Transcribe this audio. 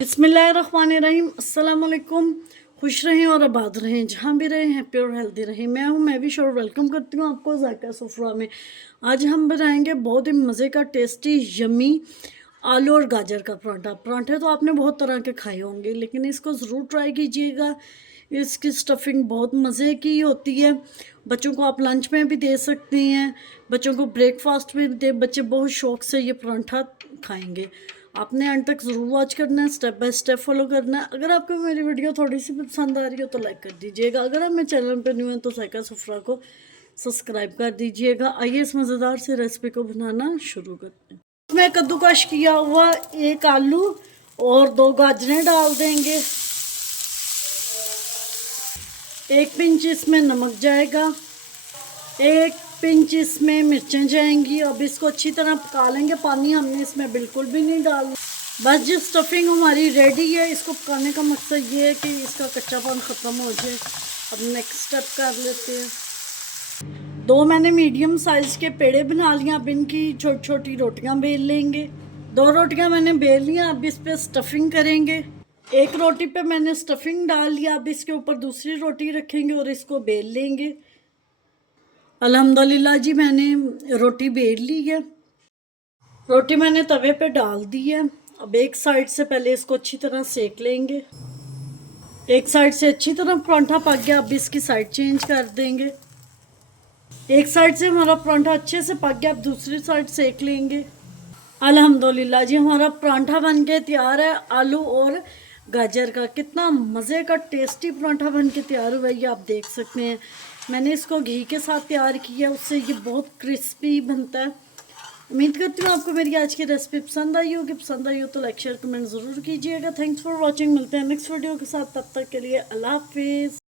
बिस्मिल्लाहिर्रहमानिर्रहीम। अस्सलाम वालेकुम। खुश रहें और आबाद रहें, जहाँ भी रहें हैप्पी और हेल्दी रहें। मैं हूँ महविश और वेलकम करती हूँ आपको ज़ायका सफ़रा में। आज हम बनाएंगे बहुत ही मज़े का टेस्टी यमी आलू और गाजर का परांठा। परांठे तो आपने बहुत तरह के खाए होंगे, लेकिन इसको ज़रूर ट्राई कीजिएगा। इसकी स्टफिंग बहुत मज़े की होती है। बच्चों को आप लंच में भी दे सकती हैं, बच्चों को ब्रेकफास्ट में भी दे। बच्चे बहुत शौक़ से ये परांठा खाएंगे। आपने एंड तक ज़रूर वॉच करना है, स्टेप बाय स्टेप फॉलो करना है। अगर आपको मेरी वीडियो थोड़ी सी भी पसंद आ रही हो तो लाइक कर दीजिएगा। अगर आप मेरे चैनल पर न्यू हैं तो ज़ायका सफ़रा को सब्सक्राइब कर दीजिएगा। आइए इस मज़ेदार से रेसिपी को बनाना शुरू करते हैं। इसमें कद्दूकश किया हुआ एक आलू और 2 गाजरें डाल देंगे। 1 पिंच इसमें नमक जाएगा, 1 पिंच इसमें मिर्चें जाएंगी। अब इसको अच्छी तरह पका लेंगे। पानी हमने इसमें बिल्कुल भी नहीं डालना। बस जो स्टफिंग हमारी रेडी है, इसको पकाने का मकसद ये है कि इसका कच्चापन ख़त्म हो जाए। अब नेक्स्ट स्टेप कर लेते हैं। 2 मैंने मीडियम साइज़ के पेड़े बना लिया। अब इनकी छोटी छोटी रोटियां बेल लेंगे। 2 रोटियां मैंने बेल लिया। अब इस पर स्टफिंग करेंगे। एक रोटी पे मैंने स्टफिंग डाल लिया। अब इसके ऊपर दूसरी रोटी रखेंगे और इसको बेल लेंगे। अल्हम्दुलिल्लाह जी, मैंने रोटी बेल ली है। रोटी मैंने तवे पे डाल दी है। अब एक साइड से पहले इसको अच्छी तरह सेक लेंगे। एक साइड से अच्छी तरह परांठा पक गया। अब इसकी साइड चेंज कर देंगे। एक साइड से हमारा परांठा अच्छे से पक गया। अब दूसरी साइड सेक लेंगे। अल्हम्दुलिल्लाह जी, हमारा परांठा बन के तैयार है। आलू और गाजर का कितना मज़े का टेस्टी परांठा बन के तैयार हुआ है, ये आप देख सकते हैं। मैंने इसको घी के साथ तैयार किया, उससे ये बहुत क्रिस्पी बनता है। उम्मीद करती हूँ आपको मेरी आज की रेसिपी पसंद आई होगी। पसंद आई हो तो लाइक शेयर कमेंट ज़रूर कीजिएगा। Thanks for watching. मिलते हैं नेक्स्ट वीडियो के साथ, तब तक के लिए अल्लाह हाफिज़।